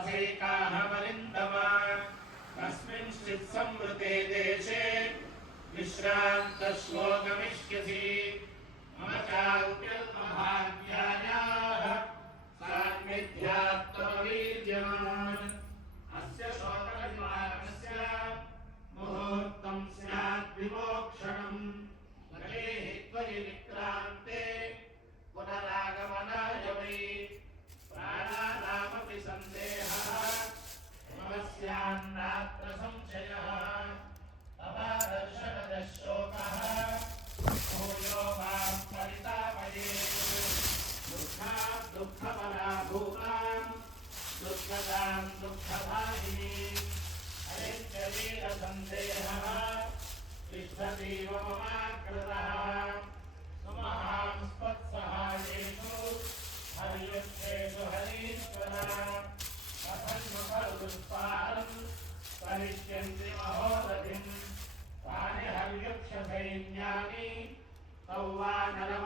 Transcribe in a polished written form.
वसैकाः वरिन्दमा कस्मिंश्चित् संवृते देशे विश्रान्तश्लोकमिष्यसि मम चाल्यल्पभाग्यायाः सान्निध्यात्तमवीर्यमान् अस्य शोकनिवारणस्य मुहूर्तं स्यात् विमोक्षणम् गतेः त्वयि विक्रान्ते पुनरागमनाय वै प्राणानामपि सन्देहः मम स्यान्नात्र संशयः अपादर्शनतः शोकः भूयो मां परितापयेत् दुःखात् दुःखपराभूताम् दुःखदां दुःखभागिनीम् अनित्यवीरसन्देहः तिष्ठतीव ममाकृतः सुमहांस्त्वत्सहायेषु हर्युक्षेषु हरीश्वर कथन्मुखरुत्पारम् करिष्यन्ति महोदधिम् तानि हर्युक्षसैन्यानि तौ वा नरव